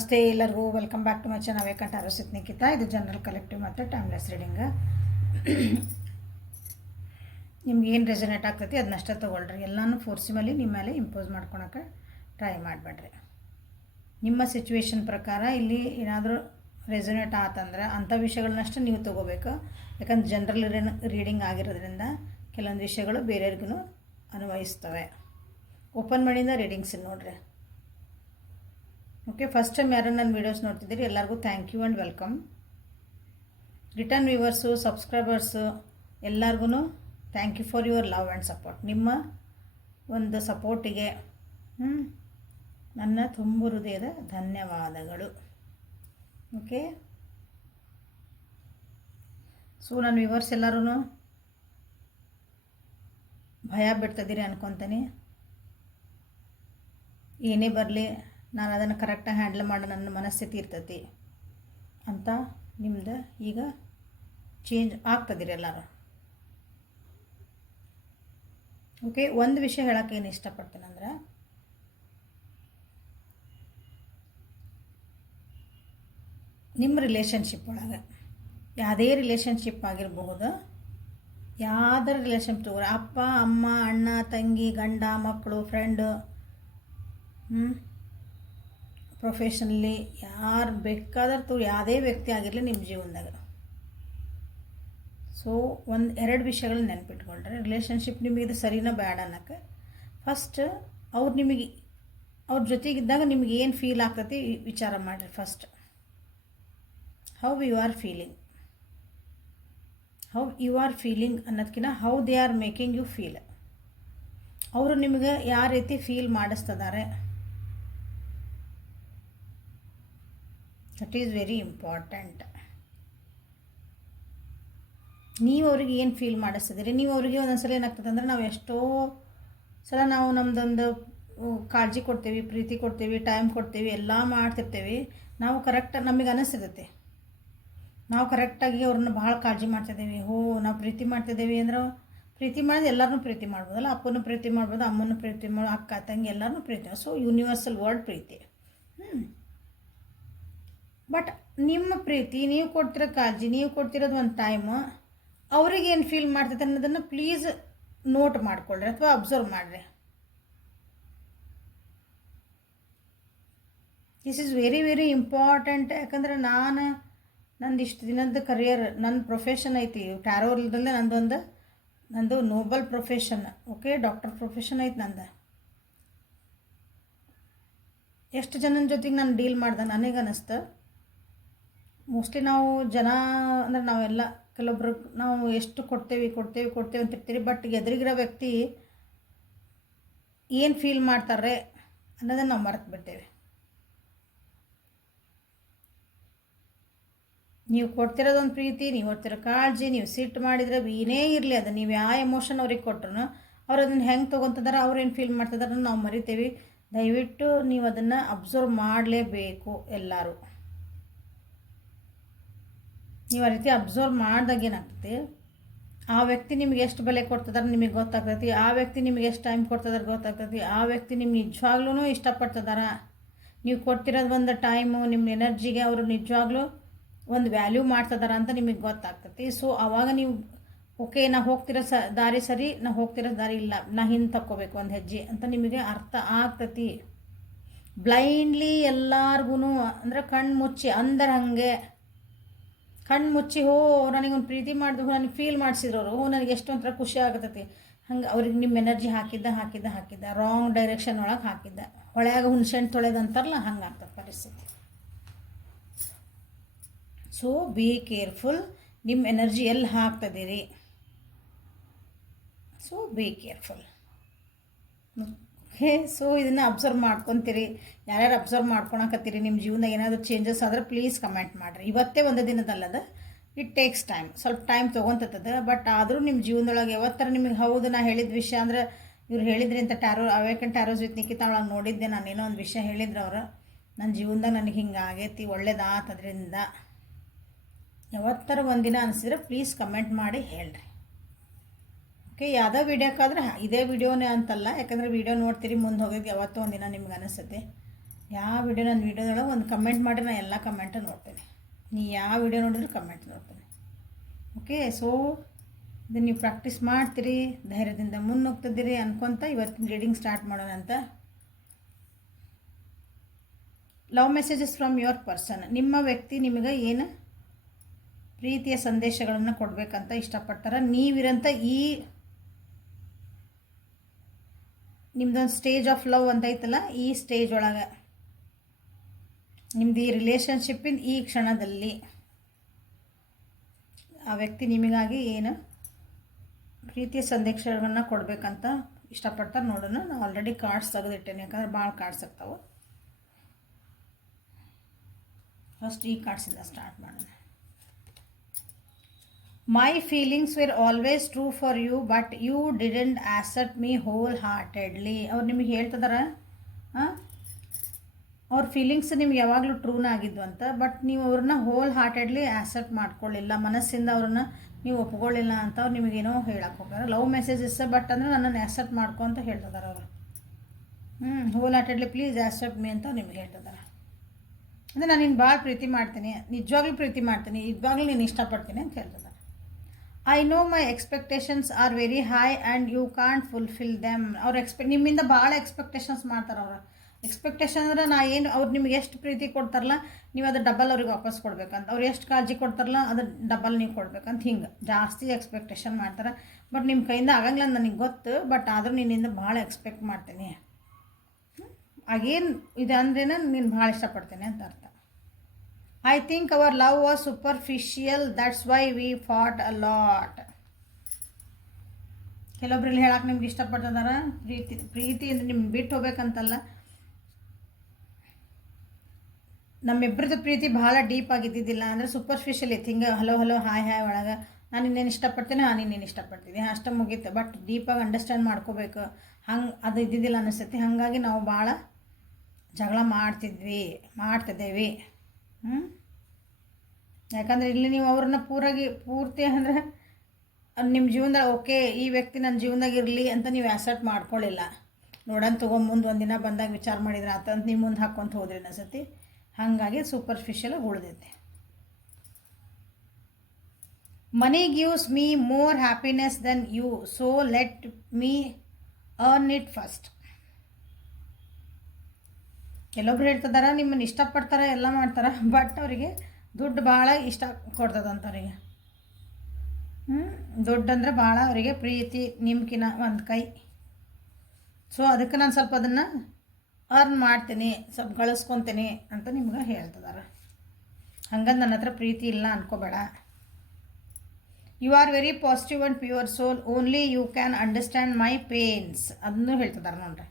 ನಮಸ್ತೆ ಎಲ್ಲರಿಗೂ welcome back to my channel ವೇಕಂಠ ಅರಸಿತ್ ನಿಖಿತಾ. ಇದು ಜನರಲ್ ಕಲೆಕ್ಟಿವ್ ಮತ್ತು ಟೈಮ್ಲೆಸ್ ರೀಡಿಂಗ್. ನಿಮ್ಗೆ ಏನು ರೆಸನೇಟ್ ಆಗ್ತೈತಿ ಅದನ್ನಷ್ಟೇ ತೊಗೊಳ್ರಿ. ಎಲ್ಲನೂ ಫೋರ್ಸಿಮಲಿ ನಿಮ್ಮ ಮೇಲೆ ಇಂಪೋಸ್ ಮಾಡ್ಕೊಳಕ್ಕೆ ಟ್ರೈ ಮಾಡಬೇಡ್ರಿ. ನಿಮ್ಮ ಸಿಚುವೇಶನ್ ಪ್ರಕಾರ ಇಲ್ಲಿ ಏನಾದರೂ ರೆಸನೇಟ್ ಆತಂದ್ರೆ ಅಂಥ ವಿಷಯಗಳನ್ನಷ್ಟೇ ನೀವು ತೊಗೋಬೇಕು. ಯಾಕಂದ್ರೆ ಜನರಲ್ ರೀಡಿಂಗ್ ಆಗಿರೋದ್ರಿಂದ ಕೆಲವೊಂದು ವಿಷಯಗಳು ಬೇರೆಯವ್ರಿಗೂ ಅನ್ವಯಿಸ್ತವೆ. ಓಪನ್ ಮಾಡಿಂದ ರೀಡಿಂಗ್ಸ್ ನೋಡ್ರಿ. ಓಕೆ, ಫಸ್ಟ್ ಟೈಮ್ ಯಾರು ನನ್ನ ವೀಡಿಯೋಸ್ ನೋಡ್ತಿದ್ದೀರಿ ಎಲ್ಲರಿಗೂ thank you and welcome. Return viewers, subscribers ಎಲ್ಲರಿಗೂ thank you for your love and support. ನಿಮ್ಮ ಒಂದು ಸಪೋರ್ಟಿಗೆ ನನ್ನ ತುಂಬ ಹೃದಯದ ಧನ್ಯವಾದಗಳು. ಓಕೆ, ಸೊ ನನ್ನ ವ್ಯೂವರ್ಸ್ ಎಲ್ಲರೂ ಭಯ ಬಿಡ್ತಿದ್ದೀರಿ ಅನ್ಕೊತೀನಿ. ಏನೇ ಬರಲಿ ನಾನು ಅದನ್ನು ಕರೆಕ್ಟಾಗಿ ಹ್ಯಾಂಡಲ್ ಮಾಡೋ ನನ್ನ ಮನಸ್ಥಿತಿ ಇರ್ತೈತಿ ಅಂತ ನಿಮ್ದು ಈಗ ಚೇಂಜ್ ಆಗ್ತದಿರಿ ಎಲ್ಲರೂ. ಓಕೆ, ಒಂದು ವಿಷಯ ಹೇಳೋಕೆ ಏನು ಇಷ್ಟಪಡ್ತೇನೆಂದ್ರೆ, ನಿಮ್ಮ ರಿಲೇಷನ್ಶಿಪ್ ಒಳಗೆ ಯಾವುದೇ ರಿಲೇಷನ್ಶಿಪ್ ಆಗಿರಬಹುದು, ಯಾವುದರ ರಿಲೇಷನ್ಶಿಪ್ ತಗೋರಿ, ಅಪ್ಪ ಅಮ್ಮ, ಅಣ್ಣ ತಂಗಿ, ಗಂಡ ಮಕ್ಕಳು, ಫ್ರೆಂಡು, ಪ್ರೊಫೆಷನಲ್ಲಿ ಯಾರು ಬೇಕಾದ್ರೂ ಯಾವುದೇ ವ್ಯಕ್ತಿ ಆಗಿರಲಿ ನಿಮ್ಮ ಜೀವನದಾಗ. ಸೊ ಎರಡು ವಿಷಯಗಳನ್ನ ನೆನಪಿಟ್ಕೊಂಡ್ರೆ, ರಿಲೇಷನ್ಶಿಪ್ ನಿಮಗೆ ಇದು ಸರಿನೋ ಬೇಡ ಅನ್ನೋಕ್ಕೆ ಫಸ್ಟ್ ಅವ್ರ ಜೊತೆಗಿದ್ದಾಗ ನಿಮ್ಗೆ ಏನು ಫೀಲ್ ಆಗ್ತೈತಿ ವಿಚಾರ ಮಾಡಿರಿ. First how you are feeling ಅನ್ನೋದಕ್ಕಿಂತ how they are making you feel. ಅವರು ನಿಮಗೆ ಯಾವ ರೀತಿ ಫೀಲ್ ಮಾಡಿಸ್ತದಾರೆ, ದಟ್ ಈಸ್ ವೆರಿ ಇಂಪಾರ್ಟೆಂಟ್. ನೀವು ಅವ್ರಿಗೆ ಏನು ಫೀಲ್ ಮಾಡಿಸ್ತಿದ್ದೀರಿ, ನೀವು ಅವರಿಗೆ ಒಂದೊಂದು ಸಲ ಏನಾಗ್ತದೆ ಅಂದರೆ, ನಾವು ಎಷ್ಟೋ ಸಲ ನಾವು ನಮ್ಮದೊಂದು ಕಾಳಜಿ ಕೊಡ್ತೇವೆ, ಪ್ರೀತಿ ಕೊಡ್ತೇವೆ, ಟೈಮ್ ಕೊಡ್ತೇವೆ, ಎಲ್ಲ ಮಾಡ್ತಿರ್ತೇವೆ. ನಾವು ಕರೆಕ್ಟಾಗಿ ನಮಗೆ ಅನ್ನಿಸ್ತೈತೆ ನಾವು ಕರೆಕ್ಟಾಗಿ ಅವ್ರನ್ನ ಭಾಳ ಕಾಳಜಿ ಮಾಡ್ತಿದ್ದೇವೆ. ನಾವು ಪ್ರೀತಿ ಮಾಡ್ತಿದ್ದೇವೆ ಅಂದ್ರೆ, ಪ್ರೀತಿ ಮಾಡಿದ್ರೆ ಎಲ್ಲರನ್ನೂ ಪ್ರೀತಿ ಮಾಡ್ಬೋದಲ್ಲ. ಅಪ್ಪನೂ ಪ್ರೀತಿ ಮಾಡ್ಬೋದು, ಅಮ್ಮನೂ ಪ್ರೀತಿ ಮಾಡ್ಬೋದು, ಅಕ್ಕ ತಂಗಿ ಎಲ್ಲರನ್ನೂ ಪ್ರೀತಿ. ಸೊ ಯೂನಿವರ್ಸಲ್ ವರ್ಡ್ ಪ್ರೀತಿ. ಬಟ್ ನಿಮ್ಮ ಪ್ರೀತಿ, ನೀವು ಕೊಡ್ತಿರೋ ಕಾಳಜಿ, ನೀವು ಕೊಡ್ತಿರೋದು ಒಂದು ಟೈಮು ಅವ್ರಿಗೇನು ಫೀಲ್ ಮಾಡ್ತೈತೆ ಅನ್ನೋದನ್ನು ಪ್ಲೀಸ್ ನೋಟ್ ಮಾಡಿಕೊಳ್ಳ್ರಿ ಅಥವಾ ಅಬ್ಸರ್ವ್ ಮಾಡಿರಿ. This is very very important. ಯಾಕಂದರೆ ನಂದು ಇಷ್ಟು ದಿನದ ಕರಿಯರ್, ನನ್ನ ಪ್ರೊಫೆಷನ್ ಐತಿ ಟ್ಯಾರೋಲ್ದಲ್ಲೇ ನಂದು noble profession. Okay, doctor profession ಐತಿ ನಂದು. ಎಷ್ಟು ಜನನ ಜೊತೆಗೆ ನಾನು ಡೀಲ್ ಮಾಡ್ದೆ ನನಗೆ ಅನ್ನಿಸ್ತು. ಮೋಸ್ಟ್ಲಿ ನಾವು ಜನ ಅಂದರೆ ನಾವೆಲ್ಲ ಕೆಲವೊಬ್ರು ನಾವು ಎಷ್ಟು ಕೊಡ್ತೇವೆ ಅಂತಿರ್ತೀರಿ. ಬಟ್ ಎದುರಿಗಿರೋ ವ್ಯಕ್ತಿ ಏನು ಫೀಲ್ ಮಾಡ್ತಾರೆ ಅನ್ನೋದನ್ನು ನಾವು ಮರೆತು ಬಿಡ್ತೇವೆ. ನೀವು ಕೊಡ್ತಿರೋದೊಂದು ಪ್ರೀತಿ, ನೀವು ಕೊಡ್ತಿರೋ ಕಾಳಜಿ, ನೀವು ಸಿಟ್ಟು ಮಾಡಿದರೆ ಏನೇ ಇರಲಿ, ಅದು ನೀವು ಯಾವ ಎಮೋಷನ್ ಅವ್ರಿಗೆ ಕೊಟ್ಟರು ಅವ್ರು ಅದನ್ನು ಹೆಂಗೆ ತೊಗೊತಿದಾರೆ, ಅವ್ರೇನು ಫೀಲ್ ಮಾಡ್ತಿದಾರೆ ನಾವು ಮರಿತೇವೆ. ದಯವಿಟ್ಟು ನೀವು ಅದನ್ನು ಅಬ್ಸರ್ವ್ ಮಾಡಲೇಬೇಕು ಎಲ್ಲರೂ. ನೀವು ಆ ರೀತಿ ಅಬ್ಸರ್ವ್ ಮಾಡಿದಾಗ ಏನಾಗ್ತೈತಿ, ಆ ವ್ಯಕ್ತಿ ನಿಮ್ಗೆ ಎಷ್ಟು ಬೆಲೆ ಕೊಡ್ತಿದಾರೆ ನಿಮಗೆ ಗೊತ್ತಾಗ್ತೈತಿ, ಆ ವ್ಯಕ್ತಿ ನಿಮಗೆ ಎಷ್ಟು ಟೈಮ್ ಕೊಡ್ತಿದಾರೆ ಗೊತ್ತಾಗ್ತೈತಿ, ಆ ವ್ಯಕ್ತಿ ನಿಮ್ಗೆ ನಿಜವಾಗ್ಲೂ ಇಷ್ಟಪಡ್ತಿದಾರ, ನೀವು ಕೊಡ್ತಿರೋದು ಒಂದು ಟೈಮು, ನಿಮ್ಮ ಎನರ್ಜಿಗೆ ಅವರು ನಿಜವಾಗ್ಲೂ ಒಂದು ವ್ಯಾಲ್ಯೂ ಮಾಡ್ತಿದಾರ ಅಂತ ನಿಮಗೆ ಗೊತ್ತಾಗ್ತೈತಿ. ಸೊ ಆವಾಗ ನೀವು ಓಕೆ, ನಾ ಹೋಗ್ತಿರೋ ದಾರಿ ಸರಿ, ನಾ ಹೋಗ್ತಿರೋ ದಾರಿ ಇಲ್ಲ, ನಾ ಹಿಂದೆ ತಕ್ಕೋಬೇಕು ಒಂದು ಹೆಜ್ಜೆ ಅಂತ ನಿಮಗೆ ಅರ್ಥ ಆಗ್ತೈತಿ. ಬ್ಲೈಂಡ್ಲಿ ಎಲ್ಲರಿಗೂ ಅಂದರೆ ಕಣ್ಣು ಮುಚ್ಚಿ ಅಂದರೆ ಹಾಗೆ ಕಣ್ಣು ಮುಚ್ಚಿ ನನಗೊಂದು ಪ್ರೀತಿ ಮಾಡಿದ್ರು, ನನಗೆ ಫೀಲ್ ಮಾಡಿಸಿದ್ರು, ನನಗೆ ಎಷ್ಟು ಒಂಥರ ಖುಷಿ ಆಗತೈತಿ. ಹಂಗೆ ಅವ್ರಿಗೆ ನಿಮ್ಮ ಎನರ್ಜಿ ಹಾಕಿದ್ದ ರಾಂಗ್ ಡೈರೆಕ್ಷನ್ ಒಳಗೆ ಹಾಕಿದ್ದ, ಹೊಳೆಯಾಗ ಹುಣ್ಸೆಹಣ್ಣು ತೊಳೆದಂತಾರಲ್ಲ ಹಂಗೆ ಆಗ್ತದೆ ಪರಿಸ್ಥಿತಿ. ಸೊ ಬಿ ಕೇರ್ಫುಲ್, ನಿಮ್ಮ ಎನರ್ಜಿ ಎಲ್ಲಿ ಹಾಕ್ತದಿರಿ. So be careful. Okay, so ಇದನ್ನು ಅಬ್ಸರ್ವ್ ಮಾಡ್ಕೊತೀರಿ. ಯಾರ್ಯಾರು ಅಬ್ಸರ್ವ್ ಮಾಡ್ಕೊಳಕತ್ತೀರಿ, ನಿಮ್ಮ ಜೀವನದಾಗ ಏನಾದರೂ ಚೇಂಜಸ್ ಆದರೆ ಪ್ಲೀಸ್ ಕಮೆಂಟ್ ಮಾಡಿರಿ. ಇವತ್ತೇ ಒಂದು ದಿನದಲ್ಲದ, ಇಟ್ ಟೇಕ್ಸ್ ಟೈಮ್, ಸ್ವಲ್ಪ ಟೈಮ್ ತೊಗೊತದ. ಬಟ್ ಆದರೂ ನಿಮ್ಮ ಜೀವನದೊಳಗೆ ಯಾವತ್ತರ ನಿಮಗೆ ಹೌದು ನಾ ಹೇಳಿದ ವಿಷಯ ಅಂದರೆ ಇವ್ರು ಹೇಳಿದ್ರಿ ಅಂತ ಅವೇಕನ್ ಟ್ಯಾರೋಸ್ ವಿತ್ ನಿಖಿತಾ ಒಳಗೆ ನೋಡಿದ್ದೆ ನಾನೇನೋ ಒಂದು ವಿಷಯ ಹೇಳಿದ್ರು ಅವರು. ನನ್ನ ಜೀವನದಾಗ ನನಗೆ ಹಿಂಗೆ ಆಗೈತಿ, ಒಳ್ಳೇದಾತದ್ರಿಂದ ಯಾವತ್ತರ ಒಂದಿನ ಅನಿಸಿದ್ರೆ ಪ್ಲೀಸ್ ಕಮೆಂಟ್ ಮಾಡಿ ಹೇಳ್ರಿ. ಓಕೆ, ಯಾವುದೋ ವೀಡಿಯೋಕ್ಕಾದ್ರೆ ಇದೇ ವೀಡಿಯೋನೇ ಅಂತಲ್ಲ, ಯಾಕಂದರೆ ವೀಡಿಯೋ ನೋಡ್ತೀರಿ ಮುಂದೆ ಹೋಗೋದು ಯಾವತ್ತೋ ಒಂದಿನ ನಿಮ್ಗೆ ಅನಿಸುತ್ತೆ. ಯಾವ ವಿಡಿಯೋ ನನ್ನ ವೀಡಿಯೋದೊಳಗೆ ಒಂದು ಕಮೆಂಟ್ ಮಾಡಿ, ನಾನು ಎಲ್ಲ ಕಮೆಂಟು ನೋಡ್ತೇನೆ. ನೀ ಯಾವ ವಿಡಿಯೋ ನೋಡಿದ್ರು ಕಮೆಂಟ್ ನೋಡ್ತೇನೆ. ಓಕೆ, ಸೊ ಇದನ್ನು ನೀವು ಪ್ರಾಕ್ಟೀಸ್ ಮಾಡ್ತೀರಿ, ಧೈರ್ಯದಿಂದ ಮುನ್ನೋಗ್ತಿದ್ದೀರಿ ಅನ್ಕೊತ ಇವತ್ತಿನ ರೀಡಿಂಗ್ ಸ್ಟಾರ್ಟ್ ಮಾಡೋಣ ಅಂತ. Love messages from your person. ನಿಮ್ಮ ವ್ಯಕ್ತಿ ನಿಮಗೆ ಏನು ಪ್ರೀತಿಯ ಸಂದೇಶಗಳನ್ನು ಕೊಡಬೇಕಂತ ಇಷ್ಟಪಡ್ತಾರೆ. ನೀವಿರಂಥ ಈ ನಿಮ್ದೊಂದು ಸ್ಟೇಜ್ ಆಫ್ ಲವ್ ಅಂತ ಐತಲ್ಲ, ಈ ಸ್ಟೇಜ್ ಒಳಗೆ ನಿಮ್ದು ಈ ರಿಲೇಷನ್ಶಿಪ್ಪಿನ ಈ ಕ್ಷಣದಲ್ಲಿ ಆ ವ್ಯಕ್ತಿ ನಿಮಗಾಗಿ ಏನು ಪ್ರೀತಿಯ ಸಂದೇಶಗಳನ್ನು ಕೊಡಬೇಕಂತ ಇಷ್ಟಪಡ್ತಾರೆ. ನೋಡೋಣ. ನಾವು ಆಲ್ರೆಡಿ ಕಾರ್ಡ್ಸ್ ತೆಗೆದಿಟ್ಟೇನೆ, ಯಾಕಂದ್ರೆ ಭಾಳ ಕಾರ್ಡ್ಸ್ ಆಗ್ತಾವೆ. ಫಸ್ಟ್ ಈ ಕಾರ್ಡ್ಸಿಂದ ಸ್ಟಾರ್ಟ್ ಮಾಡೋಣ. My feelings were always true for you but you didn't accept me wholeheartedly. ಅವ್ರು ನಿಮಗೆ ಹೇಳ್ತಿದಾರ ಅವ್ರ ಫೀಲಿಂಗ್ಸ್ ನಿಮ್ಗೆ ಯಾವಾಗಲೂ ಟ್ರೂನ ಆಗಿದ್ದು ಅಂತ, ಬಟ್ ನೀವು ಅವ್ರನ್ನ ಹೋಲ್ ಹಾರ್ಟೆಡ್ಲಿ ಆಕ್ಸೆಪ್ಟ್ ಮಾಡ್ಕೊಳ್ಳಿಲ್ಲ, ಮನಸ್ಸಿಂದ ಅವ್ರನ್ನ ನೀವು ಒಪ್ಕೊಳ್ಳಿಲ್ಲ ಅಂತ ಅವ್ರು ನಿಮಗೇನೋ ಹೇಳಕ್ಕೆ ಹೋಗ್ತಾರೆ. ಲವ್ ಮೆಸೇಜಸ್ ಬಟ್ ಅಂದರೆ ನನ್ನನ್ನು ಆಕ್ಸೆಪ್ಟ್ ಮಾಡ್ಕೊ ಅಂತ ಹೇಳ್ತಿದ್ದಾರೆ ಅವರು. Wholeheartedly please accept me ಅಂತ ನಿಮ್ಗೆ ಹೇಳ್ತಿದ್ದಾರೆ. ಅಂದರೆ ನಾನು ನಿನ್ನ ಭಾಳ ಪ್ರೀತಿ ಮಾಡ್ತೀನಿ, ನಿಜವಾಗ್ಲೂ ಪ್ರೀತಿ ಮಾಡ್ತೀನಿ, ಇವಾಗಲೂ ನೀನು ಇಷ್ಟಪಡ್ತೀನಿ ಅಂತ ಹೇಳ್ತಿದ್ದಾರೆ. I know my expectations are very high and you can't fulfil them. ಅವ್ರು ನಿಮ್ಮಿಂದ ಭಾಳ ಎಕ್ಸ್ಪೆಕ್ಟೇಷನ್ಸ್ ಮಾಡ್ತಾರೆ. ಅವರು ಎಕ್ಸ್ಪೆಕ್ಟೇಷನ್ ಅಂದ್ರೆ ನಾ ಏನು ಅವ್ರು ನಿಮ್ಗೆ ಎಷ್ಟು ಪ್ರೀತಿ ಕೊಡ್ತಾರಲ್ಲ ನೀವು ಅದು ಡಬಲ್ ಅವ್ರಿಗೆ ವಾಪಸ್ ಕೊಡ್ಬೇಕಂತ, ಅವ್ರು ಎಷ್ಟು ಕಾಳಜಿ ಕೊಡ್ತಾರಲ್ಲ ಅದು ಡಬಲ್ ನೀವು ಕೊಡ್ಬೇಕಂತ, ಹಿಂಗೆ ಜಾಸ್ತಿ ಎಕ್ಸ್ಪೆಕ್ಟೇಷನ್ ಮಾಡ್ತಾರೆ. ಬಟ್ ನಿಮ್ಮ ಕೈಯಿಂದ ಆಗಂಗಿಲ್ಲ ನನಗೆ ಗೊತ್ತು, ಬಟ್ ಆದರೂ ನಿನ್ನಿಂದ ಭಾಳ ಎಕ್ಸ್ಪೆಕ್ಟ್ ಮಾಡ್ತೀನಿ. ಆಗೇನು ಇದು ಅಂದ್ರೇನ ನೀನು ಭಾಳ ಇಷ್ಟಪಡ್ತೇನೆ ಅಂತ ಅರ್ಥ. I think our love was superficial that's why we fought a lot. ಕೆಲವೊಬ್ರಲ್ಲಿ ಹೇಳಕ್ಕೆ ನಿಮ್ಗೆ ಇಷ್ಟಪಡ್ತಿದಾರ ಪ್ರೀತಿ ಅಂದರೆ ನಿಮ್ಗೆ ಬಿಟ್ಟು ಹೋಗ್ಬೇಕಂತಲ್ಲ, ನಮ್ಮಿಬ್ಬರದ್ದು ಪ್ರೀತಿ ಭಾಳ ಡೀಪ್ ಆಗಿದ್ದಿದ್ದಿಲ್ಲ, ಅಂದರೆ ಸೂಪರ್ಫಿಷಿಯಲ್ ಇತ್ತು, ಹಿಂಗೆ ಹಲೋ ಹಲೋ ಹಾಯ್ ಹಾಯ್ ಒಳಗೆ ನಾನು ಇನ್ನೇನು ಇಷ್ಟಪಡ್ತೀನಿ, ನೀನೇನು ಇಷ್ಟಪಡ್ತೀನಿ ಅಷ್ಟೇ ಮುಗೀತು. ಬಟ್ ಡೀಪಾಗಿ ಅಂಡರ್ಸ್ಟ್ಯಾಂಡ್ ಮಾಡ್ಕೋಬೇಕು, ಹಂಗೆ ಅದು ಇದ್ದಿದ್ದಿಲ್ಲ ಅನ್ನಿಸ್ತೈತಿ. ಹಾಗಾಗಿ ನಾವು ಭಾಳ ಜಗಳ ಮಾಡ್ತಿದ್ದೇವೆ. ಯಾಕಂದರೆ ಇಲ್ಲಿ ನೀವು ಅವ್ರನ್ನ ಪೂರ್ತಿ ಅಂದರೆ ನಿಮ್ಮ ಜೀವನದಾಗ ಓಕೆ ಈ ವ್ಯಕ್ತಿ ನನ್ನ ಜೀವನದಾಗ ಇರಲಿ ಅಂತ ನೀವು ಆ್ಯಕ್ಸೆಪ್ಟ್ ಮಾಡ್ಕೊಳ್ಳಿಲ್ಲ. ನೋಡೋಣ ಮುಂದೆ ಒಂದಿನ ಬಂದಾಗ ವಿಚಾರ ಮಾಡಿದ್ರೆ ಆತಂತ ನೀವು ಮುಂದೆ ಹಾಕ್ಕೊಂತ ಹೋದ್ರಿ ಅನಿಸತಿ. ಹಾಗಾಗಿ ಸೂಪರ್ಫಿಷಿಯಲಾಗಿ ಉಳಿದೈತೆ. Money gives me more happiness than you, so let me earn it first. ಕೆಲವೊಬ್ರು ಹೇಳ್ತಿದಾರ ನಿಮ್ಮನ್ನು ಇಷ್ಟಪಡ್ತಾರೆ ಎಲ್ಲ ಮಾಡ್ತಾರೆ, ಬಟ್ ಅವರಿಗೆ ದುಡ್ಡು ಭಾಳ ಇಷ್ಟ ಕೊಡ್ತದಂಥವ್ರಿಗೆ. ದುಡ್ಡು ಅಂದರೆ ಭಾಳ ಅವರಿಗೆ ಪ್ರೀತಿ ನಿಮ್ಕಿನ ಒಂದು ಕೈ. ಸೊ ಅದಕ್ಕೆ ನಾನು ಸ್ವಲ್ಪ ಅದನ್ನು ಅರ್ನ್ ಮಾಡ್ತೀನಿ, ಸ್ವಲ್ಪ ಗಳಿಸ್ಕೊತೀನಿ ಅಂತ ನಿಮ್ಗೆ ಹೇಳ್ತಿದಾರೆ. ಹಂಗಂದು ನನ್ನ ಹತ್ರ ಪ್ರೀತಿ ಇಲ್ಲ ಅನ್ಕೋಬೇಡ. You are very positive and pure soul, only you can understand my pains. ಅದನ್ನು ಹೇಳ್ತಿದ್ದಾರೆ ನೋಡ್ರಿ.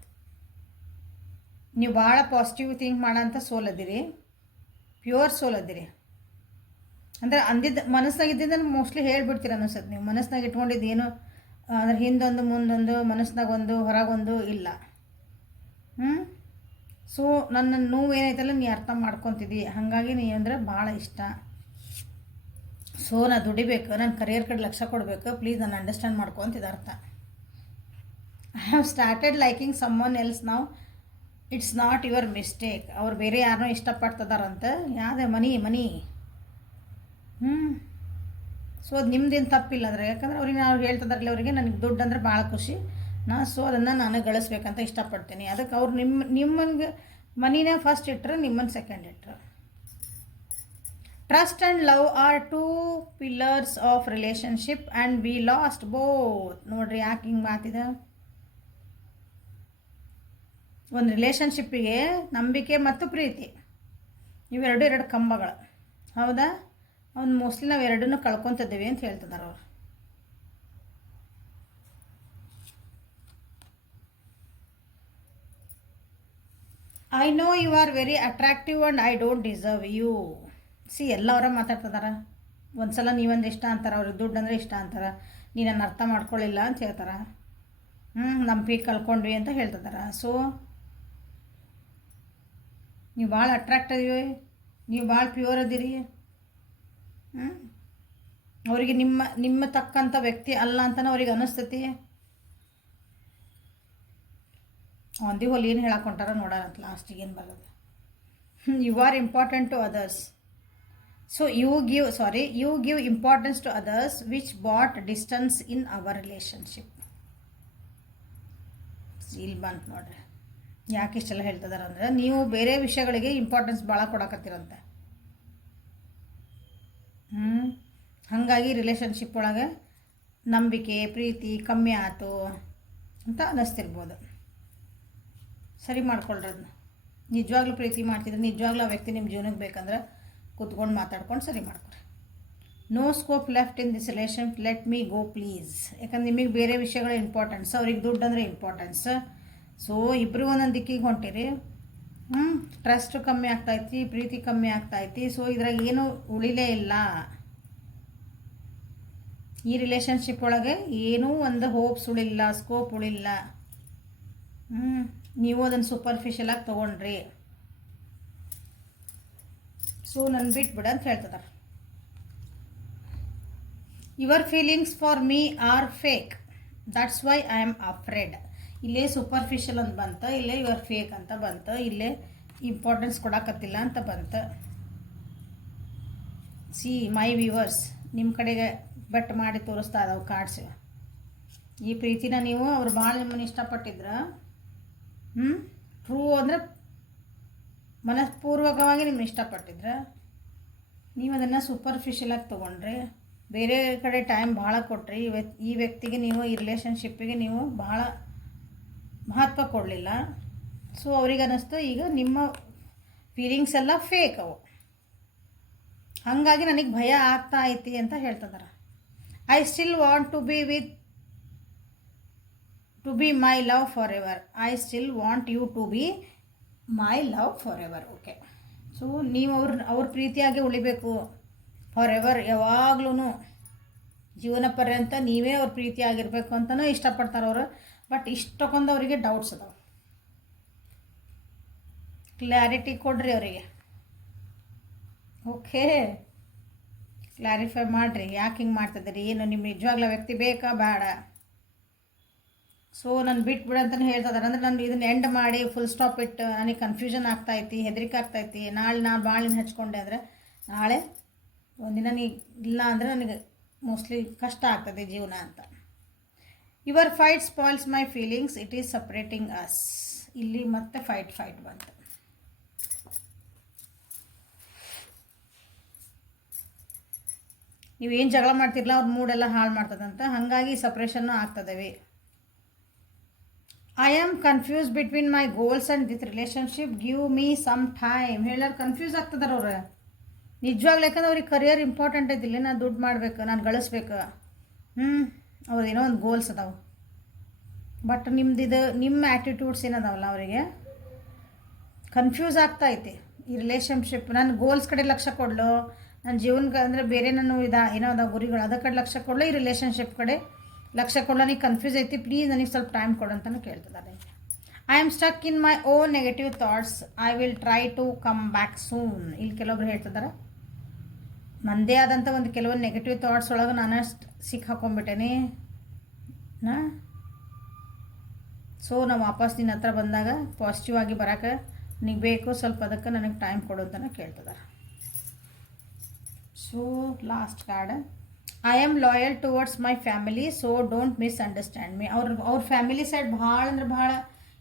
ನೀವು ಭಾಳ ಪಾಸಿಟಿವ್ ಥಿಂಕ್ ಮಾಡೋಂಥ ಸೋಲ್ ಅದಿರಿ, ಪ್ಯೂರ್ ಸೋಲ್ ಅದಿರಿ. ಅಂದರೆ ಅಂದಿದ್ದು ಮನಸ್ಸಿನಾಗ ಇದ್ದಿದ್ದನ್ನು ಮೋಸ್ಟ್ಲಿ ಹೇಳ್ಬಿಡ್ತೀರ ಅನಿಸುತ್ತೆ. ನೀವು ಮನಸ್ಸಿನಾಗ ಇಟ್ಕೊಂಡಿದ್ದು ಏನು ಅಂದರೆ ಹಿಂದೊಂದು ಮುಂದೊಂದು, ಮನಸ್ಸಿನಾಗ ಒಂದು ಹೊರಗೊಂದು ಇಲ್ಲ. ಸೊ ನನ್ನ ನೋವು ಏನೈತಲ್ಲ ನೀ ಅರ್ಥ ಮಾಡ್ಕೊತಿದ್ದಿ, ಹಾಗಾಗಿ ನೀ ಅಂದರೆ ಭಾಳ ಇಷ್ಟ. ಸೊ ನಾ ದುಡಿಬೇಕು, ನನ್ನ ಕರಿಯರ್ ಕಡೆ ಲಕ್ಷ್ಯ ಕೊಡಬೇಕು, ಪ್ಲೀಸ್ ನಾನು ಅಂಡರ್ಸ್ಟ್ಯಾಂಡ್ ಮಾಡ್ಕೊತಿದ್ದ ಅರ್ಥ. I have started liking someone else now, it's not your mistake. ಅವ್ರು ಬೇರೆ ಯಾರನ್ನೋ ಇಷ್ಟಪಡ್ತದಾರಂತ, ಯಾವುದೇ ಮನಿ ಸೊ ಅದು ನಿಮ್ದೇನು ತಪ್ಪಿಲ್ಲ ಅದ್ರ. ಯಾಕಂದ್ರೆ ಅವ್ರಿಗೆ ಅವ್ರು ಹೇಳ್ತಿದಾರಲ್ಲ, ಅವರಿಗೆ ನನಗೆ ದುಡ್ಡು ಅಂದರೆ ಭಾಳ ಖುಷಿ, ಸೊ ಅದನ್ನು ನಾನು ಗಳಿಸ್ಬೇಕಂತ ಇಷ್ಟಪಡ್ತೀನಿ. ಅದಕ್ಕೆ ಅವ್ರು ನಿಮ್ಮನ್ಗೆ ಮನಿನೇ ಫಸ್ಟ್ ಇಟ್ಟರೆ, ನಿಮ್ಮನ್ನು ಸೆಕೆಂಡ್ ಇಟ್ಟರು. Trust and love are two pillars of relationship and we lost both. ನೋಡ್ರಿ ಯಾಕೆ ಹಿಂಗೆ ಮಾತಿದೆ. ಒಂದು ರಿಲೇಷನ್ಶಿಪ್ಪಿಗೆ ನಂಬಿಕೆ ಮತ್ತು ಪ್ರೀತಿ ಇವೆರಡು ಕಂಬಗಳು, ಹೌದಾ? ಅವ್ನು ಮೋಸ್ಟ್ಲಿ ನಾವು ಎರಡನ್ನೂ ಕಳ್ಕೊತಿದ್ದೀವಿ ಅಂತ ಹೇಳ್ತಿದ್ದಾರೆ ಅವರು. I know you are very attractive and I don't deserve you. ಎಲ್ಲ ಅವರ ಮಾತಾಡ್ತಿದಾರ. ಒಂದು ಸಲ ನೀವಂದ್ರೆ ಇಷ್ಟ ಅಂತಾರೆ, ಅವ್ರಿಗೆ ದುಡ್ಡು ಅಂದರೆ ಇಷ್ಟ ಅಂತಾರೆ, ನೀ ನನ್ನ ಅರ್ಥ ಮಾಡ್ಕೊಳ್ಳಿಲ್ಲ ಅಂತ ಹೇಳ್ತಾರೆ. ನಂಬಿಕೆ ಕಳ್ಕೊಂಡ್ವಿ ಅಂತ ಹೇಳ್ತಿದ್ದಾರೆ. ಸೊ ನೀವು ಭಾಳ ಅಟ್ರಾಕ್ಟ್ ಅದೀವಿ, ನೀವು ಭಾಳ ಪ್ಯೂರ್ ಅದಿರಿ. ಅವರಿಗೆ ನಿಮ್ಮ ತಕ್ಕಂಥ ವ್ಯಕ್ತಿ ಅಲ್ಲ ಅಂತಲೂ ಅವ್ರಿಗೆ ಅನ್ನಿಸ್ತೈತಿ. ಒಂದಿ ಹೊಲಿ ಏನು ಹೇಳಕ್ಕೊಂಟಾರ ನೋಡೋಣ ಲಾಸ್ಟಿಗೆ ಏನು ಬರೋದು. You are important to others. So you give importance to others which brought distance in our relationship. ಇಲ್ಲಿ ಬಂತು ನೋಡ್ರಿ ಯಾಕೆ ಇಷ್ಟೆಲ್ಲ ಹೇಳ್ತಿದಾರೆ ಅಂದರೆ ನೀವು ಬೇರೆ ವಿಷಯಗಳಿಗೆ ಇಂಪಾರ್ಟೆನ್ಸ್ ಭಾಳ ಕೊಡಕತ್ತೀರಂತೆ. ಹಾಗಾಗಿ ರಿಲೇಷನ್ಶಿಪ್ ಒಳಗೆ ನಂಬಿಕೆ ಪ್ರೀತಿ ಕಮ್ಮಿ ಆಯಿತು ಅಂತ ಅನ್ನಿಸ್ತಿರ್ಬೋದು. ಸರಿ ಮಾಡ್ಕೊಳ್ರಿ ಅದನ್ನ. ನಿಜವಾಗ್ಲೂ ಪ್ರೀತಿ ಮಾಡ್ತಿದ್ರೆ ನಿಜವಾಗ್ಲೂ ಆ ವ್ಯಕ್ತಿ ನಿಮ್ಮ ಜೀವನಕ್ಕೆ ಬೇಕಂದ್ರೆ ಕೂತ್ಕೊಂಡು ಮಾತಾಡ್ಕೊಂಡು ಸರಿ ಮಾಡ್ಕೊರಿ. No scope left in this relation, let me go please. ಯಾಕಂದ್ರೆ ನಿಮಗೆ ಬೇರೆ ವಿಷಯಗಳ ಇಂಪಾರ್ಟೆನ್ಸ್, ಅವ್ರಿಗೆ ದುಡ್ಡು ಅಂದರೆ ಇಂಪಾರ್ಟೆನ್ಸ್. ಸೊ ಇಬ್ಬರು ಒಂದೊಂದು ದಿಕ್ಕಿಗೆ ಹೊಂಟಿರಿ. ಟ್ರಸ್ಟ್ ಕಮ್ಮಿ ಆಗ್ತೈತಿ, ಪ್ರೀತಿ ಕಮ್ಮಿ ಆಗ್ತೈತಿ. ಸೊ ಇದ್ರಾಗ ಏನೂ ಉಳಿಲೇ ಇಲ್ಲ. ಈ ರಿಲೇಷನ್ಶಿಪ್ ಒಳಗೆ ಏನೂ ಒಂದು ಹೋಪ್ಸ್ ಉಳಿಲ್ಲ, ಸ್ಕೋಪ್ ಉಳಿಲ್ಲ. ನೀವು ಅದನ್ನು ಸೂಪರ್ಫಿಷಿಯಲ್ ಆಗಿ ತೊಗೊಂಡ್ರಿ. ಸೊ ನನ್ನ ಬಿಟ್ಬಿಡ ಅಂತ ಹೇಳ್ತಿದ್ದಾರೆ. Your feelings for me are fake, that's why I am afraid. ಇಲ್ಲೇ ಸೂಪರ್ಫಿಷಿಯಲ್ ಅಂತ ಬಂತು, ಇಲ್ಲೇ ಯುವರ್ ಫೇಕ್ ಅಂತ ಬಂತು, ಇಲ್ಲೇ ಇಂಪಾರ್ಟೆನ್ಸ್ ಕೊಡಕತ್ತಿಲ್ಲ ಅಂತ ಬಂತು. ಸಿ ಮೈ ವ್ಯೂವರ್ಸ್, ನಿಮ್ಮ ಕಡೆಗೆ ಬೆಟ್ ಮಾಡಿ ತೋರಿಸ್ತಾ ಇದಾವೆ ಕಾರ್ಡ್ಸ್. ಈ ಪ್ರೀತಿನ ನೀವು ಅವ್ರು ಭಾಳ ನಿಮ್ಮನ್ನು ಇಷ್ಟಪಟ್ಟಿದ್ರ, ಟ್ರೂ ಅಂದರೆ ಮನಸ್ಪೂರ್ವಕವಾಗಿ ನಿಮ್ಮನ್ನು ಇಷ್ಟಪಟ್ಟಿದ್ರೆ ನೀವು ಅದನ್ನು ಸೂಪರ್ಫಿಷಿಯಲಾಗಿ ತೊಗೊಂಡ್ರಿ. ಬೇರೆ ಕಡೆ ಟೈಮ್ ಭಾಳ ಕೊಟ್ರಿ. ಈ ವ್ಯಕ್ತಿಗೆ ನೀವು ಈ ರಿಲೇಷನ್ಶಿಪ್ಪಿಗೆ ನೀವು ಭಾಳ ಮಹತ್ವ ಕೊಡಲಿಲ್ಲ. ಸೊ ಅವ್ರಿಗೆ ಅನ್ನಿಸ್ತು ಈಗ ನಿಮ್ಮ ಫೀಲಿಂಗ್ಸ್ ಎಲ್ಲ ಫೇಕ್ ಅವು, ಹಾಗಾಗಿ ನನಗೆ ಭಯ ಆಗ್ತಾ ಐತಿ ಅಂತ ಹೇಳ್ತಿದ್ದಾರೆ. I still want to be my love forever. I still want you to be my love forever. Okay, so ನೀವು ಅವ್ರ ಪ್ರೀತಿಯಾಗಿ ಉಳಿಬೇಕು ಫಾರ್ ಎವರ್, ಯಾವಾಗ್ಲೂ ಜೀವನ ಪರ್ಯಂತ ನೀವೇ ಅವ್ರ ಪ್ರೀತಿಯಾಗಿರ್ಬೇಕು ಅಂತಲೂ ಇಷ್ಟಪಡ್ತಾರೆ ಅವರು. ಬಟ್ ಇಷ್ಟಕ್ಕೊಂದು ಅವರಿಗೆ ಡೌಟ್ಸ್ ಅದಾವೆ. ಕ್ಲಾರಿಟಿ ಕೊಡ್ರಿ ಅವರಿಗೆ. ಓಕೆ, ಕ್ಲಾರಿಫೈ ಮಾಡಿರಿ ಯಾಕೆ ಹಿಂಗೆ ಮಾಡ್ತಿದ್ದೀರಿ, ಏನು ನಿಮ್ಮ ನಿಜವಾಗ್ಲೂ ವ್ಯಕ್ತಿ ಬೇಕಾ ಬೇಡ. ಸೊ ನಾನು ಬಿಟ್ಬಿಡ ಅಂತಲೇ ಹೇಳ್ತಿದ್ದಾರೆ. ಅಂದರೆ ನಾನು ಇದನ್ನು ಎಂಡ್ ಮಾಡಿ ಫುಲ್ ಸ್ಟಾಪ್ ಇಟ್ಟು ನನಗೆ ಕನ್ಫ್ಯೂಷನ್ ಆಗ್ತಾಯಿತ್ತು, ಹೆದರಿಕೆ ಆಗ್ತಾಯಿತ್ತು. ನಾನು ಭಾಳ ಹಚ್ಕೊಂಡೆ ಅಂದರೆ ನಾಳೆ ಒಂದಿನ ಇಲ್ಲ ಅಂದರೆ ನನಗೆ ಮೋಸ್ಟ್ಲಿ ಕಷ್ಟ ಆಗ್ತದೆ ಜೀವನ ಅಂತ. Your fight spoils my feelings, it is separating us. ಇಲ್ಲಿ ಮತ್ತೆ ಫೈಟ್ ಬಂತು. ನೀವೇನು ಜಗಳ ಮಾಡ್ತಿರಲ್ಲ ಅವ್ರ ಮೂಡೆಲ್ಲ ಹಾಳು ಮಾಡ್ತದಂತ, ಹಾಗಾಗಿ ಸಪ್ರೇಷನ್ನು ಆಗ್ತದವೆ. I am confuse between my goals and this relationship, give me some time. ಹೇಳೋರು ಕನ್ಫ್ಯೂಸ್ ಆಗ್ತದಾರ ಅವ್ರು ನಿಜವಾಗ್ಲೂ. ಯಾಕಂದ್ರೆ ಅವ್ರಿಗೆ ಕರಿಯರ್ ಇಂಪಾರ್ಟೆಂಟ್ ಐತಿಲ್ಲ, ನಾನು ದುಡ್ಡು ಮಾಡಬೇಕು, ನಾನು ಗಳಿಸ್ಬೇಕು. ಅವ್ರದ್ದೇನೋ ಒಂದು ಗೋಲ್ಸ್ ಅದಾವೆ. ಬಟ್ ನಿಮ್ಮ ಆ್ಯಟಿಟ್ಯೂಡ್ಸ್ ಏನದಾವಲ್ಲ ಅವರಿಗೆ ಕನ್ಫ್ಯೂಸ್ ಆಗ್ತಾಯಿದೆ. ಈ ರಿಲೇಷನ್ಶಿಪ್ ನನ್ನ ಗೋಲ್ಸ್ ಕಡೆ ಲಕ್ಷ್ಯ ಕೊಡಲು, ನನ್ನ ಜೀವನಕ್ಕೆ ಅಂದರೆ ಬೇರೆ ನಾನು ಏನೋ ಅದಾವ ಗುರಿಗಳು, ಅದರ ಕಡೆ ಲಕ್ಷ್ಯ ಕೊಡಲು, ಈ ರಿಲೇಷನ್ಶಿಪ್ ಕಡೆ ಲಕ್ಷ್ಯ ಕೊಡಲು ನನಗೆ ಕನ್ಫ್ಯೂಸ್ ಐತಿ. ಪ್ಲೀಸ್ ನನಗೆ ಸ್ವಲ್ಪ ಟೈಮ್ ಕೊಡು ಅಂತಲೂ ಕೇಳ್ತಿದ್ದಾರೆ. I am stuck in my own negative thoughts, I will try to come back soon. ಇಲ್ಲಿ ಕೆಲವೊಬ್ರು ಹೇಳ್ತಿದ್ದಾರೆ ನನ್ನದೇ ಆದಂಥ ಒಂದು ಕೆಲವೊಂದು ನೆಗೆಟಿವ್ ಥಾಟ್ಸ್ ಒಳಗೆ ನಾನು ಸಿಕ್ಕಾಕೊಂಡ್ಬಿಟ್ಟೇನೆ. ಸೊ ನಾವು ವಾಪಸ್ ನಿನ್ನ ಹತ್ರ ಬಂದಾಗ ಪಾಸಿಟಿವ್ ಆಗಿ ಬರೋಕೆ ನಿನಗೆ ಬೇಕು ಸ್ವಲ್ಪ, ಅದಕ್ಕೆ ನನಗೆ ಟೈಮ್ ಕೊಡು ಅಂತಲೇ ಕೇಳ್ತಿದ್ದಾರೆ. So last card, I am loyal towards my family, so don't misunderstand me. ಅವ್ರ ಫ್ಯಾಮಿಲಿ ಸೈಡ್ ಭಾಳ ಅಂದ್ರೆ ಭಾಳ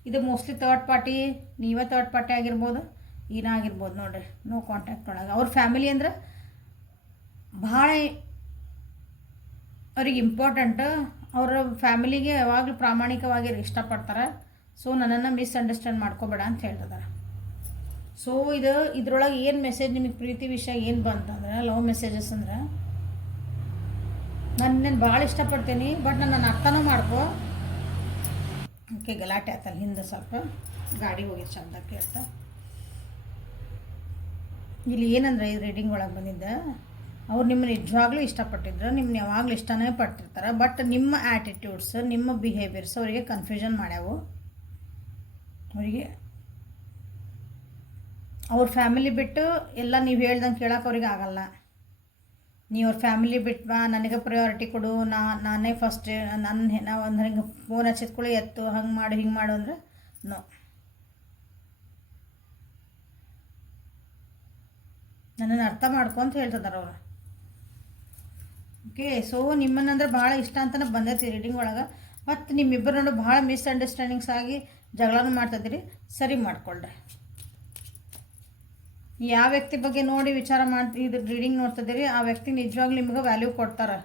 ಇದು ಮೋಸ್ಟ್ಲಿ ಥರ್ಡ್ ಪಾರ್ಟಿ, ನೀವೇ ಥರ್ಡ್ ಪಾರ್ಟಿ ಆಗಿರ್ಬೋದು, ಏನಾಗಿರ್ಬೋದು ನೋಡ್ರಿ. ನೋ ಕಾಂಟ್ಯಾಕ್ಟ್ ಒಳಗೆ ಅವ್ರ ಫ್ಯಾಮಿಲಿ ಅಂದ್ರೆ ಭಾಳ ಅವ್ರಿಗೆ ಇಂಪಾರ್ಟೆಂಟ್. ಅವರ ಫ್ಯಾಮಿಲಿಗೆ ಯಾವಾಗಲೂ ಪ್ರಾಮಾಣಿಕವಾಗಿ ಇಷ್ಟಪಡ್ತಾರೆ. ಸೊ ನನ್ನನ್ನು ಮಿಸ್ಅಂಡರ್ಸ್ಟ್ಯಾಂಡ್ ಮಾಡ್ಕೋಬೇಡ ಅಂತ ಹೇಳ್ತಿದ್ದಾರೆ. ಸೊ ಇದ್ರೊಳಗೆ ಏನು ಮೆಸೇಜ್ ನಿಮಗೆ ಪ್ರೀತಿ ವಿಷಯ ಏನು ಬಂತಂದ್ರೆ, ಲವ್ ಮೆಸೇಜಸ್ ಅಂದ್ರೆ ನಾನು ಭಾಳ ಇಷ್ಟಪಡ್ತೀನಿ ಬಟ್ ನನ್ನ ಅರ್ಥನೂ ಮಾಡ್ಕೋ. ಓಕೆ, ಗಲಾಟೆ ಆಯ್ತಲ್ಲ ಹಿಂದೆ ಸ್ವಲ್ಪ ಗಾಡಿ ಹೋಗಿದ್ದು ಶಬ್ದ ಕೇಳ್ತಾ. ಇಲ್ಲಿ ಏನಂದ್ರೆ ಈ ರೀಡಿಂಗ್ ಒಳಗೆ ಬಂದಿದ್ದ, ಅವ್ರು ನಿಮ್ಮನ್ನ ನಿಜವಾಗ್ಲೂ ಇಷ್ಟಪಟ್ಟಿದ್ರು, ನಿಮ್ಮನ್ನ ಯಾವಾಗಲೂ ಇಷ್ಟನೇ ಪಡ್ತಿರ್ತಾರೆ. ಬಟ್ ನಿಮ್ಮ ಆ್ಯಟಿಟ್ಯೂಡ್ಸ್, ನಿಮ್ಮ ಬಿಹೇವಿಯರ್ಸ್ ಅವರಿಗೆ ಕನ್ಫ್ಯೂಷನ್ ಮಾಡ್ಯಾವು. ಅವರಿಗೆ ಅವ್ರ ಫ್ಯಾಮಿಲಿ ಬಿಟ್ಟು ಎಲ್ಲ ನೀವು ಹೇಳ್ದಂಗೆ ಕೇಳೋಕೆ ಅವ್ರಿಗೆ ಆಗಲ್ಲ. ನೀವು ಅವ್ರ ಫ್ಯಾಮಿಲಿ ಬಿಟ್ಟು ಬಾ, ನನಗೆ ಪ್ರಯಾರಿಟಿ ಕೊಡು, ನಾನೇ ಫಸ್ಟ್, ನಾವು ಒಂದು ಹಿಂಗೆ ಫೋನ್ ಹಚ್ಚಿದ್ಕೊಳ್ಳಿ ಎತ್ತು, ಹಂಗೆ ಮಾಡು ಹಿಂಗೆ ಮಾಡು ಅಂದರೆ ನೋ. ನನ್ನನ್ನು ಅರ್ಥ ಮಾಡ್ಕೊಂತ ಹೇಳ್ತಿದ್ದಾರೆ ಅವರು. ಓಕೆ, ಸೊ ನಿಮ್ಮನ್ನಂದ್ರೆ ಭಾಳ ಇಷ್ಟ ಅಂತಲೇ ಬಂದೈತಿ ರೀಡಿಂಗ್ ಒಳಗೆ. ಮತ್ತು ನಿಮ್ಮಿಬ್ಬರು ನೋಡು ಭಾಳ ಮಿಸ್ಅಂಡರ್ಸ್ಟ್ಯಾಂಡಿಂಗ್ಸ್ ಆಗಿ ಜಗಳನೂ ಮಾಡ್ತಿದ್ದೀರಿ. ಸರಿ ಮಾಡಿಕೊಳ್ಳ್ರಿ. ಯಾವ ವ್ಯಕ್ತಿ ಬಗ್ಗೆ ನೋಡಿ ವಿಚಾರ ಇದು ರೀಡಿಂಗ್ ನೋಡ್ತಿದ್ದೀರಿ ಆ ವ್ಯಕ್ತಿ ನಿಜವಾಗ್ಲೂ ನಿಮ್ಗೆ ವ್ಯಾಲ್ಯೂ ಕೊಡ್ತಾರೆ.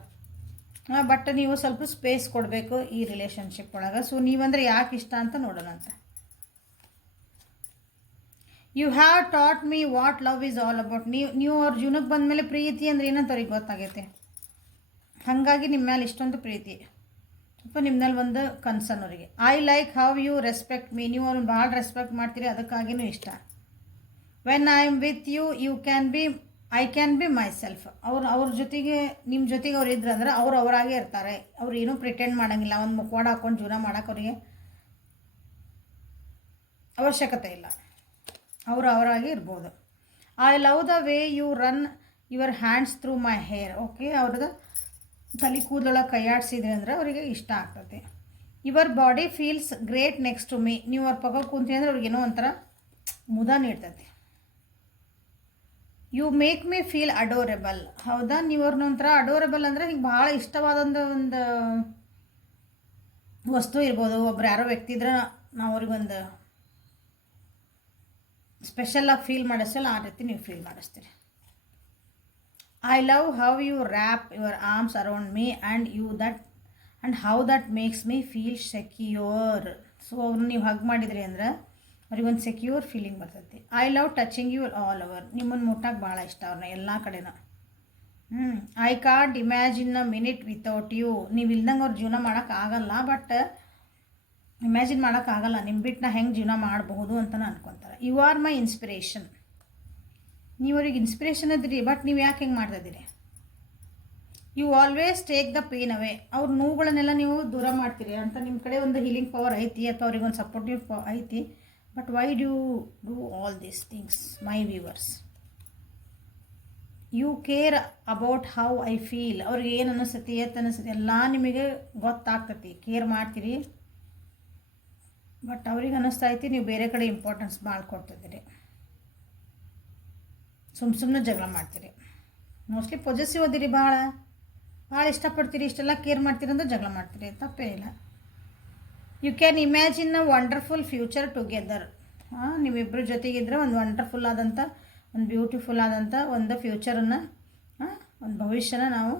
ಬಟ್ ನೀವು ಸ್ವಲ್ಪ ಸ್ಪೇಸ್ ಕೊಡಬೇಕು ಈ ರಿಲೇಷನ್ಶಿಪ್ ಒಳಗೆ. ಸೊ ನೀವಂದ್ರೆ ಯಾಕೆ ಇಷ್ಟ ಅಂತ ನೋಡೋಣಂತೆ. You have taught me what love is all about. ನೀವು ಅವ್ರ ಜೀವನಕ್ಕೆ ಬಂದಮೇಲೆ ಪ್ರೀತಿ ಅಂದ್ರೆ ಏನಂತ ಅವ್ರಿಗೆ ಗೊತ್ತಾಗೈತೆ. ಹಾಗಾಗಿ ನಿಮ್ಮ ಮೇಲೆ ಇಷ್ಟೊಂದು ಪ್ರೀತಿ, ಸ್ವಲ್ಪ ನಿಮ್ಮಲ್ಲಿ ಒಂದು ಕನ್ಸರ್ನ್ ಅವರಿಗೆ. I like how you respect me. ನೀವು ಅವ್ರನ್ನ ಭಾಳ ರೆಸ್ಪೆಕ್ಟ್ ಮಾಡ್ತೀರಿ, ಅದಕ್ಕಾಗಿಯೂ ಇಷ್ಟ. When I am with you I can be myself. ಅವ್ರ ಜೊತೆಗೆ ನಿಮ್ಮ ಜೊತೆಗೆ ಅವ್ರು ಇದ್ರಂದ್ರೆ ಅವ್ರು ಅವರಾಗೇ ಇರ್ತಾರೆ. ಅವ್ರು ಏನೂ ಪ್ರಿಟೆಂಡ್ ಮಾಡೋಂಗಿಲ್ಲ. ಒಂದು ಮುಖವಾಡ ಹಾಕ್ಕೊಂಡು ಜೀವನ ಮಾಡೋಕೆ ಅವರಿಗೆ ಅವಶ್ಯಕತೆ ಇಲ್ಲ. ಅವರು ಅವರಾಗಿ ಇರ್ಬೋದು. I love the way you run your hands through my hair. Okay, ಅವ್ರದ್ದು ತಲೆ ಕೂದಲೊಳಗೆ ಕೈಯಾಡಿಸಿದ್ರಿ ಅಂದ್ರೆ ಅವರಿಗೆ ಇಷ್ಟ ಆಗ್ತದೆ. Your body feels great next to me. ನೀವು ಅವ್ರ ಪಕ್ಕ ಕೂತ್ರಿ ಅಂದ್ರೆ ಅವ್ರಿಗೇನೋ ಒಂಥರ ಮುದ ನೀಡ್ತೈತಿ. You make me feel adorable. ಹೌದಾ, ನೀವು ಅವ್ರನ್ನ ಒಂಥರ ಅಡೋರೆಬಲ್ ಅಂದರೆ ಹಿಂಗೆ ಭಾಳ ಇಷ್ಟವಾದಂಥ ಒಂದು ವಸ್ತು ಇರ್ಬೋದು. ಒಬ್ರು ಯಾರೋ ವ್ಯಕ್ತಿ ಇದ್ರೆ ನಾವು ಅವ್ರಿಗೊಂದು ಸ್ಪೆಷಲಾಗಿ ಫೀಲ್ ಮಾಡಿಸ್ತಲ್ಲ, ಆ ರೀತಿ ನೀವು ಫೀಲ್ ಮಾಡಿಸ್ತೀರಿ. I love how you wrap your arms around me and how that makes me feel secure. So ಅವ್ರನ್ನ ನೀವು ಹಗ್ ಮಾಡಿದ್ರಿ ಅಂದ್ರೆ ಅವ್ರಿಗೊಂದು ಸೆಕ್ಯೂರ್ ಫೀಲಿಂಗ್ ಬರ್ತೈತಿ. I love touching you all over. ನಿಮ್ಮನ್ನು ಮುಟ್ಟಕ್ಕೆ ಭಾಳ ಇಷ್ಟ ಅವ್ರನ್ನ ಎಲ್ಲ ಕಡೆನ. I can't imagine a minute without you. ನೀವು ಇಲ್ದಂಗೆ ಅವ್ರ ಜೀವನ ಮಾಡೋಕ್ಕಾಗಲ್ಲ, ಬಟ್ ಇಮ್ಯಾಜಿನ್ ಮಾಡೋಕ್ಕಾಗಲ್ಲ ನಿಮ್ಮ ಬಿಟ್ಟು ನಾ ಹೆಂಗೆ ಜೀವನ ಮಾಡಬಹುದು ಅಂತಲೇ ಅನ್ಕೊತಾರೆ. You are my inspiration. ನೀವು ಅವ್ರಿಗೆ ಇನ್ಸ್ಪಿರೇಷನ್ ಇದ್ರಿ, ಬಟ್ ನೀವು ಯಾಕೆ ಹೆಂಗೆ ಮಾಡ್ತಾಯಿದ್ದೀರಿ? You always take the pain away. ಅವ್ರ ನೋವುಗಳನ್ನೆಲ್ಲ ನೀವು ದೂರ ಮಾಡ್ತೀರಿ ಅಂತ ನಿಮ್ಮ ಕಡೆ ಒಂದು ಹೀಲಿಂಗ್ ಪವರ್ ಐತಿ, ಅಥವಾ ಅವ್ರಿಗೆ ಒಂದು ಸಪೋರ್ಟಿವ್ ಐತಿ. But why do all these things my viewers? You care about how I feel. ಅವ್ರಿಗೆ ಏನು ಅನ್ನಿಸ್ತೈತಿ, ಎತ್ತು ಅನ್ನಿಸ್ತೈತಿ ಎಲ್ಲ ನಿಮಗೆ ಗೊತ್ತಾಗ್ತೈತಿ. ಕೇರ್ ಮಾಡ್ತೀರಿ, ಬಟ್ ಅವ್ರಿಗೆ ಅನ್ನಿಸ್ತೈತಿ ನೀವು ಬೇರೆ ಕಡೆ ಇಂಪಾರ್ಟೆನ್ಸ್ ಭಾಳ ಕೊಡ್ತಿದ್ದೀರಿ. ಸುಮ್ಮನೆ ಜಗಳ ಮಾಡ್ತೀರಿ. ಮೋಸ್ಟ್ಲಿ ಪೊಸೆಸಿವ್ ಓದಿರಿ, ಭಾಳ ಇಷ್ಟಪಡ್ತೀರಿ, ಇಷ್ಟೆಲ್ಲ ಕೇರ್ ಮಾಡ್ತೀರಿ ಅಂದ್ರೆ ಜಗಳ ಮಾಡ್ತೀರಿ, ತಪ್ಪೇನಿಲ್ಲ. You can imagine a wonderful future together. ನೀವಿಬ್ಬರ ಜೊತೆಗಿದ್ರೆ ಒಂದು ವಂಡರ್ಫುಲ್ ಆದಂಥ, ಒಂದು ಬ್ಯೂಟಿಫುಲ್ ಆದಂಥ ಒಂದು ಫ್ಯೂಚರನ್ನು, ಒಂದು ಭವಿಷ್ಯನ ನಾವು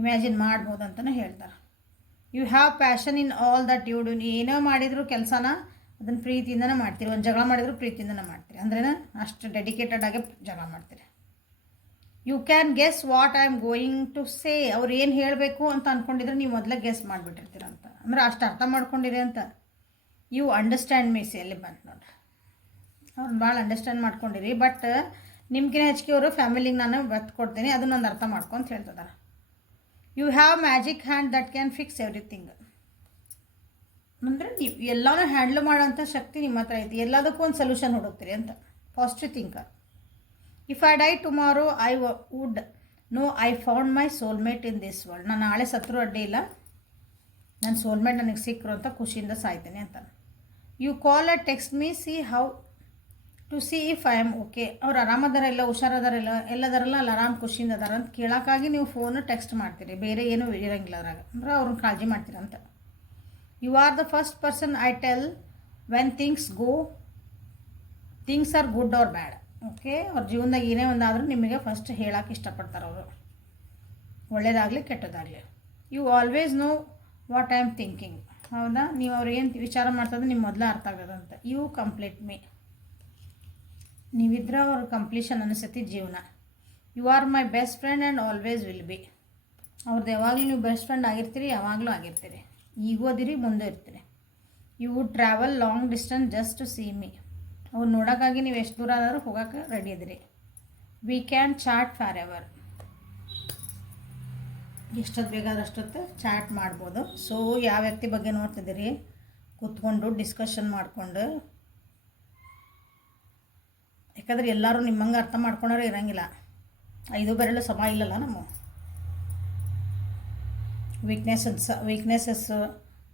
ಇಮ್ಯಾಜಿನ್ ಮಾಡ್ಬೋದು ಅಂತಲೇ ಹೇಳ್ತಾರೆ. You have passion in all that you do. ಏನೋ ಮಾಡಿದರೂ ಕೆಲಸನ ಅದನ್ನು ಪ್ರೀತಿಯಿಂದನೇ ಮಾಡ್ತೀರಿ. ಒಂದು ಜಗಳ ಮಾಡಿದರೂ ಪ್ರೀತಿಯಿಂದನೇ ಮಾಡ್ತೀರಿ, ಅಂದ್ರೇನ ಅಷ್ಟು ಡೆಡಿಕೇಟೆಡ್ ಆಗಿ ಜಗಳ ಮಾಡ್ತೀರಿ. You can guess what I am going to say. ಅವ್ರು ಏನು ಹೇಳಬೇಕು ಅಂತ ಅಂದ್ಕೊಂಡಿದ್ರೆ ನೀವು ಮೊದಲೇ ಗೆಸ್ ಮಾಡಿಬಿಟ್ಟಿರ್ತೀರ ಅಂತ, ಅಂದ್ರೆ ಅಷ್ಟು ಅರ್ಥ ಮಾಡ್ಕೊಂಡಿರಿ ಅಂತ. ಯು ಅಂಡರ್ಸ್ಟ್ಯಾಂಡ್ ಮೀಸ್, ಎಲ್ಲಿ ಬಂತು ನೋಡ್ರಿ, ಅವ್ರನ್ನ ಭಾಳ ಅಂಡರ್ಸ್ಟ್ಯಾಂಡ್ ಮಾಡ್ಕೊಂಡಿರಿ. ಬಟ್ ನಿಮ್ಗಿನ ಹೆಚ್ಚಿಗೆ ಅವರು ಫ್ಯಾಮಿಲಿಗೆ ನಾನು ಒತ್ತು ಕೊಡ್ತೀನಿ, ಅದನ್ನೊಂದು ಅರ್ಥ ಮಾಡ್ಕೊಂತ ಹೇಳ್ತಿದ್ದಾರೆ. You have magic hand that can fix everything. ಅಂದರೆ ನೀವು ಎಲ್ಲನೂ ಹ್ಯಾಂಡ್ಲ್ ಮಾಡೋಂಥ ಶಕ್ತಿ ನಿಮ್ಮ ಹತ್ರ ಐತಿ, ಎಲ್ಲದಕ್ಕೂ ಒಂದು ಸೊಲ್ಯೂಷನ್ ಹುಡುಕ್ತೀರಿ ಅಂತ. Positive thinker. If I dye tomorrow I would no I found my soulmate in this world. ನಾನು ನಾಳೆ ಸತ್ರು ಅಡ್ಡಿ ಇಲ್ಲ, ನನ್ನ ಸೋಲ್ಮೇಟ್ ನನಗೆ ಸಿಕ್ಕರು ಅಂತ ಖುಷಿಯಿಂದ ಸಾಯ್ತೇನೆ ಅಂತ. You call a text me to see if I am okay. ಅವ್ರು ಆರಾಮದಾರ ಇಲ್ಲ, ಹುಷಾರದಾರಿಲ್ಲ, ಎಲ್ಲದಾರಲ್ಲ ಅಲ್ಲಿ ಆರಾಮ್ ಖುಷಿಯಿಂದ ಅದಾರ ಅಂತ ಕೇಳೋಕ್ಕಾಗಿ ನೀವು ಫೋನು ಟೆಕ್ಸ್ಟ್ ಮಾಡ್ತೀರಿ, ಬೇರೆ ಏನೂ ಇರೋಂಗಿಲ್ಲ ಅದ್ರಾಗ, ಅಂದ್ರೆ ಅವ್ರನ್ನ ಕಾಳಜಿ ಮಾಡ್ತೀರ ಅಂತ. You are the first person I tell when things are good or bad. Okay, ಅವ್ರ ಜೀವನದಾಗ ಏನೇ ಒಂದಾದರೂ ನಿಮಗೆ ಫಸ್ಟ್ ಹೇಳೋಕೆ ಇಷ್ಟಪಡ್ತಾರೆ ಅವರು, ಒಳ್ಳೇದಾಗಲಿ ಕೆಟ್ಟದಾಗಲಿ. You always know what I am thinking. ಹೌದಾ, ನೀವು ಅವ್ರು ಏನು ವಿಚಾರ ಮಾಡ್ತದೆ ನಿಮ್ಗೆ ಮೊದಲೇ ಅರ್ಥ ಆಗೋದಂತ. You complete me. ನೀವಿದ್ರೆ ಅವ್ರ ಕಂಪ್ಲೀಷನ್ ಅನಿಸ್ತೈತಿ ಜೀವನ. You are my best friend and always will be. ಅವ್ರದ್ದು ಯಾವಾಗಲೂ ನೀವು ಬೆಸ್ಟ್ ಫ್ರೆಂಡ್ ಆಗಿರ್ತೀರಿ, ಯಾವಾಗಲೂ ಆಗಿರ್ತೀರಿ, ಈಗೂ ಅದಿರಿ, ಮುಂದೆ ಇರ್ತೀರಿ. You would travel long distance just to see me. ಅವ್ರು ನೋಡೋಕ್ಕಾಗಿ ನೀವು ಎಷ್ಟು ದೂರ ಆದರೂ ಹೋಗೋಕೆ ರೆಡಿ ಇದ್ದೀರಿ. We can chat forever. ಎಷ್ಟೊತ್ತು ಬೇಕಾದ್ರೆ ಅಷ್ಟೊತ್ತು ಚಾಟ್ ಮಾಡ್ಬೋದು. ಸೊ ಯಾವ ವ್ಯಕ್ತಿ ಬಗ್ಗೆ ನೋಡ್ತಿದ್ದೀರಿ ಕೂತ್ಕೊಂಡು ಡಿಸ್ಕಷನ್ ಮಾಡಿಕೊಂಡು, ಯಾಕಂದ್ರೆ ಎಲ್ಲರೂ ನಿಮ್ಮಂಗೆ ಅರ್ಥ ಮಾಡ್ಕೊಂಡ್ರೆ ಇರೋಂಗಿಲ್ಲ, 5 ಬೆರಳು ಸಮ ಇಲ್ಲಲ್ಲ. ನಮ್ಮ ವೀಕ್ನೆಸಸ್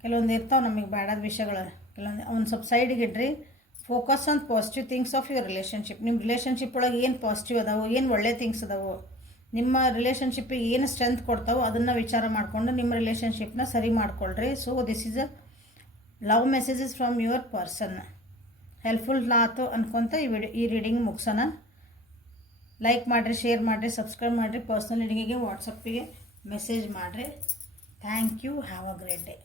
ಕೆಲವೊಂದು ಇರ್ತಾವೆ, ನಮಗೆ ಬೇಡಾದ ವಿಷಯಗಳು ಕೆಲವೊಂದು ಅವ್ನು ಸ್ವಲ್ಪ ಸೈಡಿಗೆ ಇಡ್ರಿ. Focus on positive things of your relationship. ನಿಮ್ಮ ರಿಲೇಷನ್ಶಿಪ್ ಒಳಗೆ ಏನು ಪಾಸಿಟಿವ್ ಅದಾವೋ, ಏನು ಒಳ್ಳೆ ಥಿಂಗ್ಸ್ ಅದಾವೋ, ನಿಮ್ಮ ರಿಲೇಷನ್ಶಿಪ್ಪಿಗೆ ಏನು ಸ್ಟ್ರೆಂತ್ ಕೊಡ್ತಾವೋ ಅದನ್ನು ವಿಚಾರ ಮಾಡಿಕೊಂಡು ನಿಮ್ಮ ರಿಲೇಷನ್ಶಿಪ್ನ ಸರಿ ಮಾಡಿಕೊಳ್ಳ್ರಿ. So this is a love messages from your person. Helpful ಆಯ್ತು ಅನ್ಕೊತ ಈ ರೀಡಿಂಗ್ ಮುಗಿಸೋಣ. ಲೈಕ್ ಮಾಡಿರಿ, ಶೇರ್ ಮಾಡಿರಿ, ಸಬ್ಸ್ಕ್ರೈಬ್ ಮಾಡಿರಿ. ಪರ್ಸ್ನಲ್ ರೀಡಿಂಗಿಗೆ ವಾಟ್ಸಪ್ಪಿಗೆ ಮೆಸೇಜ್ ಮಾಡಿರಿ. Thank you. Have a great day.